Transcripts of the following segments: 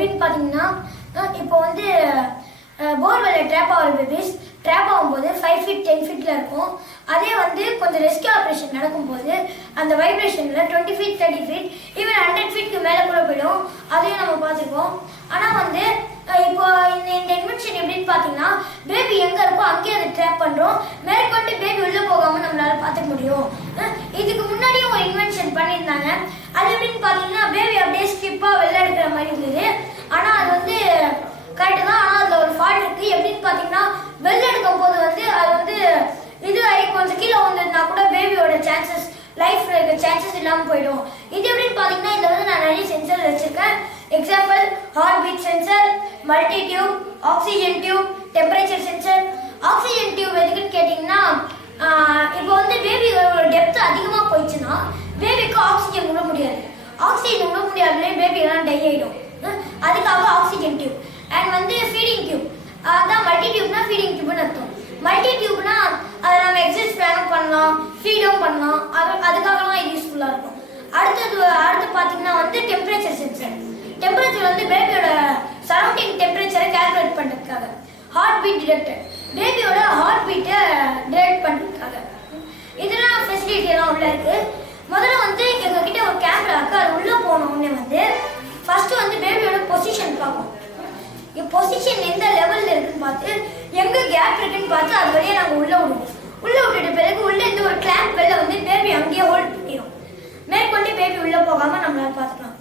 எப்படின்னு பார்த்தீங்கன்னா இப்போ வந்து போர்வெல்ல ட்ராப் ஆகிற பேபிஸ் ட்ராப் ஆகும்போது 5 feet 10 feetல இருக்கும். அதே வந்து கொஞ்சம் ரெஸ்கியூ ஆப்ரேஷன் நடக்கும்போது அந்த வைப்ரேஷனில் 20 feet 30 feet ஈவன் 100 feetக்கு மேலே கூட போயிடும். அதையும் நம்ம பார்த்துருக்கோம். ஆனால் வந்து இப்போ இந்த இன்வென்ஷன் எப்படின்னு பார்த்தீங்கன்னா பேபி எங்கே இருக்கோ அங்கேயே அதை ட்ராப் பண்ணுறோம். மேற்கொண்டு பேபி உள்ளே போகாமல் நம்மளால பார்த்துக்க முடியும். இதுக்கு முன்னாடியும் ஒரு இன்வென்ஷன் பண்ணியிருந்தாங்க. அது எப்படின்னு பார்த்தீங்கன்னா பேபி அப்படியே ஸ்கிப்பாக வெளில எடுக்கிற மாதிரி இருந்தது. ஆனால் அது வந்து கரெக்டு தான். ஆனால் அதில் ஒரு ஃபால்ட் இருக்குது. எப்படின்னு பார்த்தீங்கன்னா வெளில எடுக்கும் போது வந்து அது வந்து இது கொஞ்சம் கீழே வந்துருந்தா கூட பேபியோட சான்சஸ் லைஃப் இருக்க சான்சஸ் இல்லாமல் போயிடும். இது எப்படின்னு பார்த்தீங்கன்னா இதில் வந்து நான் நிறைய சென்சர் வச்சுருக்கேன். Example heart beat sensor, multi tube, oxygen tube, temperature sensor. Oxygen tube எதுக்குன்னு கேட்டிங்கன்னா இப்போ வந்து பேபியோட டெப்த் அதிகமாக போயிடுச்சுன்னா பேபிக்கு ஆக்சிஜன் விட முடியாது. ஆக்சிஜன் விட முடியாதுலே பேபி எல்லாம் டை ஆகிடும். அதுக்காக ஆக்சிஜன் டியூப். அண்ட் வந்து ஃபீடிங் டியூப், அதான் மல்டி டியூப்னா ஃபீடிங் டியூப்னு அர்த்தம். மல்டி டியூப்னா அதை நம்ம எக்ஸசைஸ் வேணும் பண்ணலாம், ஃபீடும் பண்ணலாம். அதுக்காகலாம் இது யூஸ்ஃபுல்லாக இருக்கும். அடுத்து பார்த்தீங்கன்னா வந்து டெம்பரேச்சர் சென்சர். டெம்பரேச்சர் வந்து பேபியோட சரௌண்டிங் டெம்பரேச்சரை கால்குலேட் பண்ணுறதுக்காக. ஹார்ட் பீட் டிடெக்டர், பேபியோட ஹார்ட் பீட்டை டிடெக்ட் பண்ணுறதுக்காக. இதெல்லாம் ஃபெசிலிட்டி எல்லாம் உள்ள இருக்குது. முதல்ல வந்து எங்ககிட்ட ஒரு கேமரா இருக்குது. அது உள்ளே போனோடனே வந்து ஃபஸ்ட்டு வந்து பேபியோட பொசிஷன் பார்ப்போம். பொசிஷன் எந்த லெவலில் இருக்குன்னு பார்த்து எங்கே கேப் இருக்குன்னு பார்த்து அது வழியாக நாங்கள் உள்ளே விடுவோம். உள்ளே விட்டுட்ட பிறகு உள்ளே இருந்து ஒரு கிளாம்ப் வெளில வந்து பேபி அங்கேயே ஹோல்ட் பண்ணிடும். மேற்கொண்டு பேபி உள்ளே போகாமல் நம்மளால் பார்த்துக்கலாம்.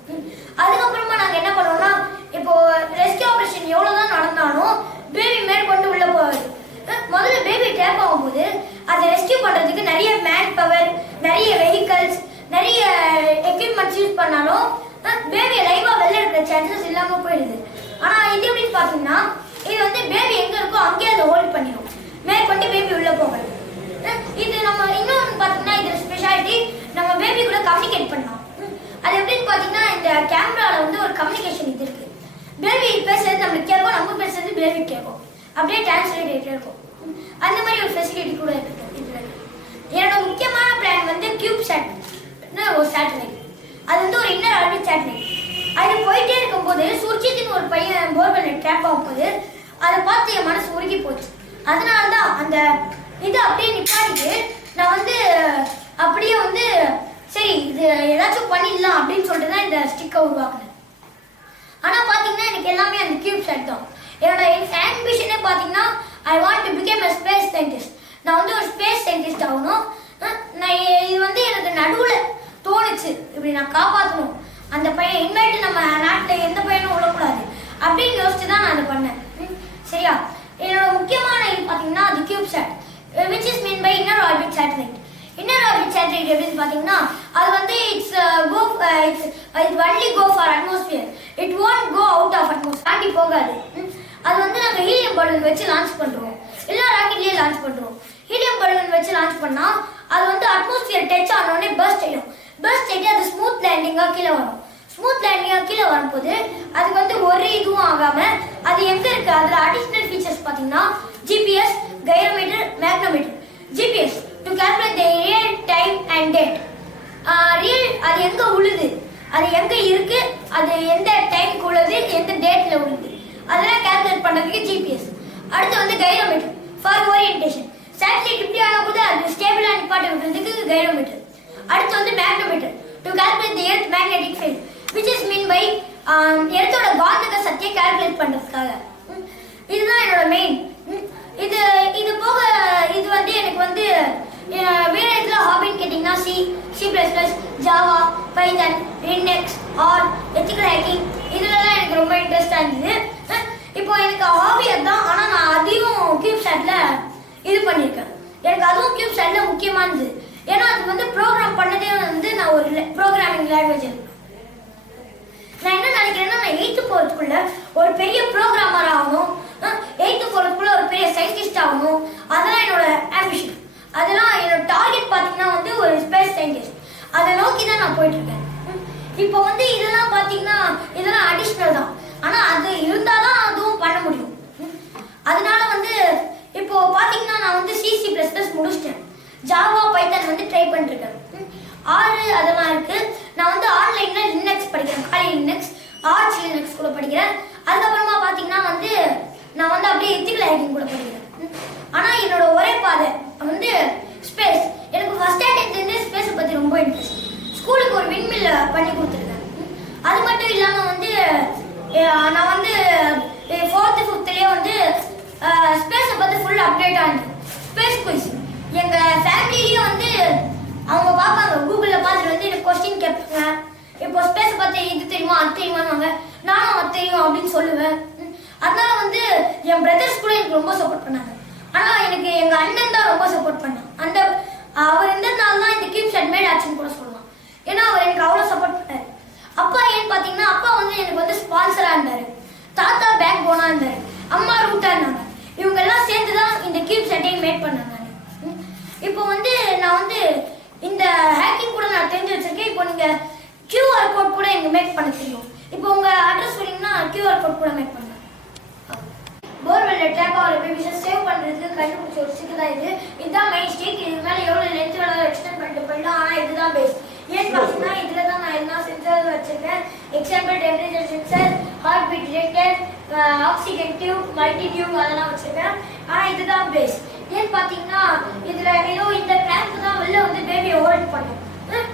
அதுக்கப்புறமா நாங்கள் என்ன பண்ணுவோம்னா இப்போது ரெஸ்கியூ ஆப்ரேஷன் எவ்வளோ தான் நடந்தாலும் பேபி மேற்கொண்டு உள்ளே போகாது. முதல்ல பேபி டேப் ஆகும்போது அதை ரெஸ்கியூ பண்ணுறதுக்கு நிறைய மேன் பவர், நிறைய வெஹிக்கல்ஸ், நிறைய எக்யூப்மெண்ட்ஸ் யூஸ் பண்ணாலும் பேபியை லைவாக வெளில இருக்கிற சான்சஸ் இல்லாமல் போயிடுது. ஆனால் இது எப்படின்னு பார்த்தீங்கன்னா இது வந்து பேபி எங்கே இருக்கோ அங்கேயே அதை ஹோல்ட் பண்ணிடும். மேற்கொண்டு பேபி உள்ளே போகாது. இது நம்ம இன்னொன்று பார்த்தீங்கன்னா இதில் ஸ்பெஷாலிட்டி நம்ம பேபி கூட கம்யூனிகேட் பண்ணலாம். அது எப்படின்னு பார்த்தீங்கன்னா இந்த கேமராவில் வந்து ஒரு கம்யூனிகேஷன் இது இருக்குது. பேபி பேசுறது நம்மளுக்கு கேட்கும், நம்ம பேசுறது பேபி கேட்கும். அப்படியே டிரான்ஸ்லேட் இருக்கும். அந்த மாதிரி ஒரு ஃபெசிலிட்டி கூட இருக்குது இதில். என்னோட முக்கியமான பிளான் வந்து கியூப் சேட் ஒரு சேட்டலைட். அது வந்து ஒரு இன்னர் ஆர்பிட் சேட்டலைட். அது போயிட்டே இருக்கும்போது சுர்ஜித்னு ஒரு பையன் போர்வெல்ல ட்ராப் ஆகும்போது அதை பார்த்து என் மனசு உருகி போச்சு. அதனால தான் அந்த இது அப்படியே நிப்பாட்டிட்டு நான் வந்து அப்படியே வந்து சரி இது ஏதாச்சும் பண்ணிடலாம் அப்படின்னு சொல்லிட்டு தான் இந்த ஸ்டிக்கை உருவாக்குனேன். ஆனால் பார்த்தீங்கன்னா எனக்கு எல்லாமே அந்த கியூப் செட் தான். என்னோட ஆம்பிஷனே பார்த்தீங்கன்னா I want to become a space scientist. நான் வந்து ஒரு ஸ்பேஸ் சயின்டிஸ்ட் ஆகணும். நான் இது வந்து எனக்கு நடுவில் தோணுச்சு இப்படி நான் காப்பாற்றணும். அந்த பையன் இன்வைட்டு நம்ம நாட்டில் எந்த பையனும் விடக்கூடாது அப்படின்னு யோசிச்சு தான் நான் அதை பண்ணேன். சரியா? என்னோட முக்கியமான இது பார்த்தீங்கன்னா அது cube sat which is mean by inner orbit satellite. Inner orbit satellite எப்படின்னு பார்த்தீங்கன்னா அது வந்து it's only go for atmosphere. It want go out of atmosphere. தாண்டி போகாது. அது வந்து நாங்கள் ஹீலியம் பலூன் வச்சு லான்ச் பண்ணுறோம். எல்லா ராக்கெட்லேயே லான்ச் பண்ணுறோம். ஹீலியம் பலூன் வச்சு லான்ச் பண்ணால் அது வந்து அட்மாஸ்பியர் டச் ஆனோடனே பர்ஸ்ட் ஆகிடும். பர்ஸ்ட் ஆகிட்டு அது ஸ்மூத் லேண்டிங்காக கீழே வரும். ஸ்மூத் லேண்டிங்காக கீழே வரும்போது அதுக்கு வந்து ஒரு இதுவும் ஆகாமல் அது எங்கே இருக்குது அதில் அடிஷ்னல் ஃபீச்சர்ஸ் பார்த்தீங்கன்னா GPS, gyrometer, magnetometer. GPS to calculate the real time and date. Real அது எங்கே உழுது, அது எங்கே இருக்குது, அது எந்த டைமுக்கு உள்ளது, எந்த டேட்டில் உழுது, அதெல்லாம் கால்குலேட் பண்ணுறதுக்கு ஜிபிஎஸ். அடுத்து வந்து கைரோமீட்டர் ஃபார் ஓரியன்டேஷன். சேட்டலைட் இப்படி ஆகும்போது அது ஸ்டேபிளாக நிப்பாட்ட விடுறதுக்கு கைரோமீட்டர். அடுத்து வந்து magnetometer to calculate the earth magnetic field which is mean by எர்த்தோட காந்தக சக்தியை கால்குலேட் பண்ணுறதுக்காக. இதுதான் என்னோட மெயின். இது போக இது வந்து எனக்கு வந்து வேறு இதில் ஹாபின்னு கேட்டிங்கன்னா C++, ஜாவா, பைத்தன், லினக்ஸ், ஆர், எத்திக்கல் ஹேக்கிங் இதுலலாம் எனக்கு ரொம்ப இன்ட்ரெஸ்டாக இருந்தது. இப்போ எனக்கு ஹாபி அதுதான். ஆனால் நான் அதையும் கியூப் சேட்டில் இது பண்ணியிருக்கேன். எனக்கு அதுவும் கியூப் சேட்டில் முக்கியமானது. ஏன்னா அது வந்து ப்ரோக்ராம் பண்ணதே வந்து நான் ஒரு ப்ரோக்ராமிங் லாங்குவேஜ். நான் என்ன நினைக்கிறேன்னா நான் 8th போகிறதுக்குள்ள ஒரு பெரிய ப்ரோக்ராமர் ஆகணும், 8th போகிறதுக்குள்ள ஒரு பெரிய சயின்டிஸ்ட் ஆகணும். அதெல்லாம் என்னோட ஆம்பிஷன். அதெல்லாம் என்னோட டார்கெட் பார்த்தீங்கன்னா வந்து ஒரு ஸ்பேஸ் சயின்டிஸ்ட். அதை நோக்கி தான் நான் போயிட்டுருக்கேன். இப்போ வந்து இதெல்லாம் பார்த்தீங்கன்னா இதெல்லாம் அடிஷ்னல் தான். ஆனால் அது இருந்தால் தான் அதுவும் பண்ண முடியும். அதனால வந்து இப்போ பார்த்தீங்கன்னா நான் வந்து C++ முடிச்சிட்டேன். ஜாவா, பைத்தன் வந்து ட்ரை பண்ணிருக்கேன். 6 அதெல்லாம் இருக்குது. நான் வந்து ஆன்லைனில் லினக்ஸ் படிக்கிறேன். காலி லினக்ஸ் ஆர்ட்ஸ் சில்ட்ரன்ஸ் ஸ்கூலில் படிக்கிறேன். அதுக்கப்புறமா பார்த்தீங்கன்னா வந்து நான் வந்து அப்படியே எத்திக்கல் ஹேக்கிங் கூட படிக்கிறேன். ஆனால் என்னோட ஒரே பாதை வந்து ஸ்பேஸ். எனக்கு ஃபர்ஸ்ட் ஸ்டாண்டர்ட்லேருந்து ஸ்பேஸை பற்றி ரொம்ப இன்ட்ரெஸ்ட். ஸ்கூலுக்கு ஒரு விண்மில்ல பண்ணி கொடுத்துருக்கேன். அது மட்டும் இல்லாமல் வந்து நான் வந்து 4th 5thலேயே வந்து ஸ்பேஸை பற்றி ஃபுல் அப்டேட் ஆனது. ஸ்பேஸ் குயிஸ் எங்கள் ஃபேமிலிலேயே வந்து அவங்க பார்ப்பாங்க, கூகுளில் பார்த்துட்டு வந்து எனக்கு கொஸ்டின் கேட்பாங்க. இப்போ ஸ்பேஸை பற்றி இது தெரியுமா அது தெரியுமாங்க, நானும் அது தெரியும் அப்படின்னு சொல்லுவேன். அதனால வந்து என் பிரதர்ஸ் கூட எனக்கு ரொம்ப சப்போர்ட் பண்ணாங்க. ஆனால் எனக்கு எங்கள் அண்ணன் தான் ரொம்ப சப்போர்ட் பண்ணான். அவர் இருந்ததுனால தான் இந்த கீப் ஷட் மேட் ஆச்சுன்னு கூட சொல்லலாம். ஏன்னா அவர் எனக்கு அவ்வளோ சப்போர்ட் பண்ணார். அப்பா ஏன்னு பார்த்தீங்கன்னா அப்பா வந்து எனக்கு வந்து ஸ்பான்சராக இருந்தார், தாத்தா பேக் போனாக இருந்தார், அம்மா ரூட்டாக இருந்தாங்க. இவங்க எல்லாம் சேர்ந்து தான் இந்த கீப் ஷட்டையும் மேட் பண்ணாங்க. இப்போ வந்து நான் வந்து இந்த ஹேக்கிங் கூட நான் தெரிஞ்சு வச்சிருக்கேன். இப்போ நீங்கள் QR கோட் கூட எங்க மேக் பண்ண தெரியும். இப்போ உங்க அட்ரஸ் சொன்னீங்கன்னா QR கோட் கூட மேக் பண்ணலாம். போர்வெல்ல டேப் ஆர் பேபிஸை சேவ் பண்றதுக்கு கண்டுபிடிச்ச ஒரு சிக்கல் தான் இது. இதுதான் மெயின் ஸ்டேக். இது மேலே எவ்வளோ லென்த் வேணாலும் எக்ஸ்டெண்ட் பண்ணிட்டு போயிடலாம். ஆனால் இதுதான் பேஸ். ஏன்னு பார்த்தீங்கன்னா இதில் தான் நான் என்ன சென்சார் வச்சிருக்கேன். Example temperature sensor, heart beat detector, oxygen tube, multi tube அதெல்லாம் வச்சிருக்கேன். ஆனால் இதுதான் பேஸ். ஏன்னு பார்த்தீங்கன்னா இதில் ஏதோ இந்த கிளாம்ப் தான் வெளில வந்து பேபியை ஹோல்ட் பண்ணும்.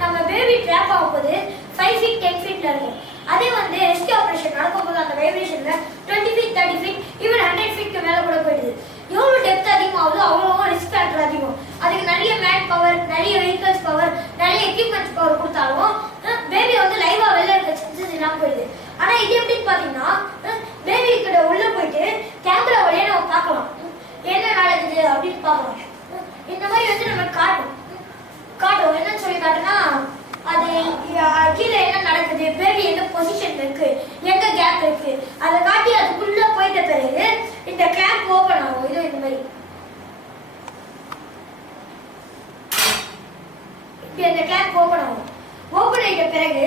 நம்ம பேபி ட்ராப் ஆகும்போது 5 feet 10 feetல இருக்கும். அதே வந்து ரெஸ்கியூ ஆபரேஷன் நடக்கும்போது அந்த வைப்ரேஷன்ல 20 feet 30 feet ஈவன் 100 feetக்கு மேல கூட போயிடுது. எவ்வளவு டெப்த் அதிகமாகுதோ அவ்வளோ ரிஸ்க் ஃபேக்டர் அதிகம். அதுக்கு நிறைய மேன் பவர், நிறைய வெஹிக்கல்ஸ் பவர், நிறைய எக்யூப்மெண்ட்ஸ் பவர் கொடுத்தாலும் பேபி வந்து லைவா வெளில இருக்க சான்சஸ் இல்லாம போயிடுது. ஆனா இது எப்படின்னு பாத்தீங்கன்னா பேபி கிட்ட உள்ள போயிட்டு கேமரா வழியா நம்ம பார்க்கலாம் என்ன நடக்குது அப்படின்னு பார்க்கலாம். இந்த மாதிரி வந்து நம்ம காட்டும் என்னன்னு சொல்லி காட்டுனா அது கீழே என்ன நடக்குது, பேபி எந்த பொசிஷன்ல இருக்கு, எங்க கேப் இருக்கு அதை காட்டி அதுக்குள்ள போயிட்ட பிறகு இந்த கிளாம்ப் ஓபன் ஆகும். இது இந்த மாதிரி இப்படி அந்த கிளாம்ப் ஓபன் ஆகும். ஓபன் ஆயிட்ட பிறகு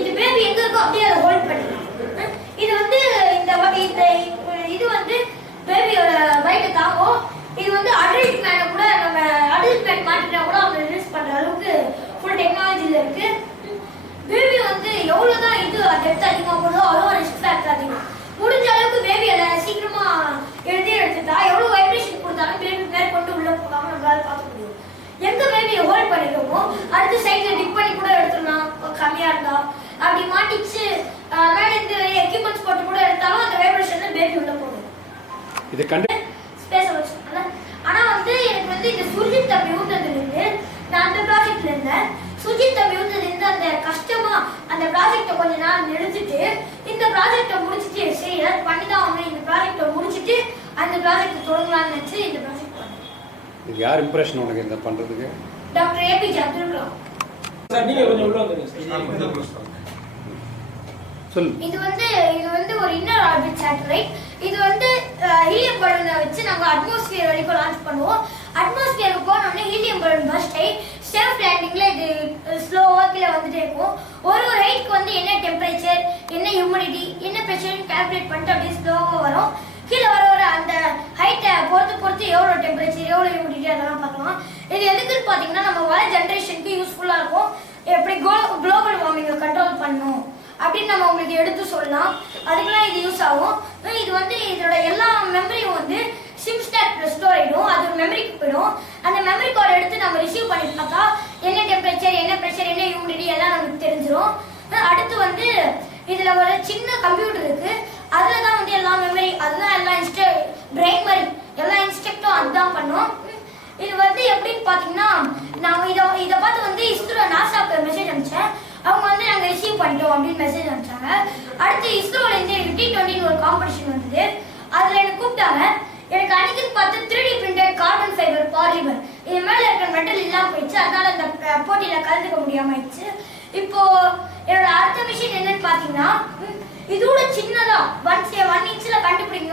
இது பேபி எங்க இருக்கோ அப்படியே அதை ஹோல்ட் பண்ணிக்கலாம். இது வந்து இந்த இது வந்து பேபியோட வயிற்று தாங்கும். இது வந்து அடல்ட் மேனை கூட நம்ம அடல்ட் மேன் மாட்டினா கூட அவங்க ரிலீஸ் பண்ற அளவுக்கு ஃபுல் டெக்னாலஜில இருக்கு. பேபி வந்து எவ்வளவுதான் இது டெப்த் அதிகமாக போடுதோ அவ்வளோ ரிஸ்க் ஃபேக்டர் அதிகம். முடிஞ்ச அளவுக்கு பேபி அதை சீக்கிரமா எடுத்துட்டா எவ்வளவு வைப்ரேஷன் கொடுத்தாலும் பேபி மேலே கொண்டு உள்ள போகாம நம்மளால பார்க்க முடியும். எங்க பேபியை ஹோல்ட் பண்ணிருக்கோமோ அடுத்த சைட்ல டிப் பண்ணி கூட எடுத்துடலாம் கம்மியா இருந்தா. அப்படி மாட்டிச்சு மேலே இருந்து எக்யூப்மெண்ட்ஸ் போட்டு கூட எடுத்தாலும் அந்த வைப்ரேஷன்ல பேபி உள்ள போகும். இது கண்டு ஸ்பேஸ் வச்சுக்கோங்க. ஆனா வந்து எனக்கு வந்து இந்த சுர்ஜித் தம்பி ஊத்துறதுலேருந்து நான் அந்த ப்ராஜெக்ட்ல இருந்தேன். சுர்ஜித் தம்பி ஊத்துறதுலேருந்து அந்த கஷ்டமா அந்த ப்ராஜெக்டை கொஞ்ச நாள் நிறுத்திட்டு இந்த ப்ராஜெக்டை முடிச்சுட்டு சரி ஏதாவது பண்ணிதான் ஆகணும், இந்த ப்ராஜெக்டை முடிச்சுட்டு அந்த ப்ராஜெக்டை தொடங்கலாம்னு நினைச்சு இந்த ப்ராஜெக்ட் பண்ணேன். இது யார் இம்ப்ரெஷன் உனக்கு இந்த பண்றதுக்கு? Doctor APJ Abdul Kalam sir. நீங்க கொஞ்சம் உள்ள வந்துருங்க. இது வந்து ஒரு இன்னர் ஆர்பிட் சேட்டலைட். இது வந்து ஹீலியம் பலூனை வச்சு நம்ம அட்மாஸ்பியர் வரைக்கும் லான்ச் பண்ணுவோம். அட்மாஸ்பியருக்கு போனோடனே ஹீலியம் பலூன் பஸ்ட் ஆகி சேஃப் லேண்டிங்ல இது ஸ்லோவா கீழே வந்துட்டே இருக்கும். ஒரு ஹைட்க்கு வந்து என்ன டெம்பரேச்சர், என்ன ஹியூமிடிட்டி, என்ன ப்ரெஷர்னு கால்குலேட் பண்ணிட்டு அப்படியே ஸ்லோவாக வரும். கீழே வர அந்த ஹைட்டை பொறுத்து எவ்வளோ டெம்பரேச்சர் எவ்வளோ ஹியூமிடிட்டி அதெல்லாம் பார்க்கலாம். இது எதுக்குன்னு பார்த்தீங்கன்னா நம்ம வர ஜென்ரேஷனுக்கு யூஸ்ஃபுல்லாக இருக்கும். எப்படி குளோபல் வார்மிங்கை கண்ட்ரோல் பண்ணணும் அப்படின்னு நம்ம உங்களுக்கு எடுத்து சொல்லலாம். அதுக்கெல்லாம் இது யூஸ் ஆகும். இது வந்து இதோட எல்லா மெமரியும் வந்து சிம்ஸ்டாக் ஸ்டோர் ஆகிடும். அது ஒரு மெமரிக்கு போயிடும். அந்த மெமரி கார்டு எடுத்து நம்ம ரிசீவ் பண்ணி பார்த்தா என்ன டெம்பரேச்சர், என்ன ப்ரெஷர், என்ன ஹியூமிடிட்டி எல்லாம் நமக்கு தெரிஞ்சிடும். அடுத்து வந்து இதில் ஒரு சின்ன கம்ப்யூட்டர் இருக்கு. அதில் தான் வந்து எல்லா மெமரி அதுதான் எல்லா பிரெயின் மாதிரி எல்லா இன்ஸ்ட்ரக்டும் அதுதான் பண்ணும். இது வந்து எப்படின்னு பார்த்தீங்கன்னா நான் இதை பார்த்து வந்து இஸ்ரோ நாசாக்கு மெசேஜ் அனுப்பிச்சேன். அவங்க வந்து நாங்கள் ரிசீவ் பண்ணிட்டோம் அப்படின்னு மெசேஜ் அனுப்பிச்சாங்க. அடுத்து இஸ்ரோலேருந்து T20 ஒரு காம்படிஷன் வந்தது. அதில் எனக்கு கூப்பிட்டாங்க. எனக்கு அன்னைக்குன்னு பார்த்து 3D printed carbon fibre polymer இது மேலே இருக்கிற மெட்டல் இல்லாமல் போயிடுச்சு. அதனால அந்த போட்டியில் கலந்துக்க முடியாமல் ஆயிடுச்சு. இப்போ என்னோட அடுத்த மிஷின் என்னன்னு பார்த்தீங்கன்னா இதோட சின்னதா 1 inchல கண்டுபிடிக்க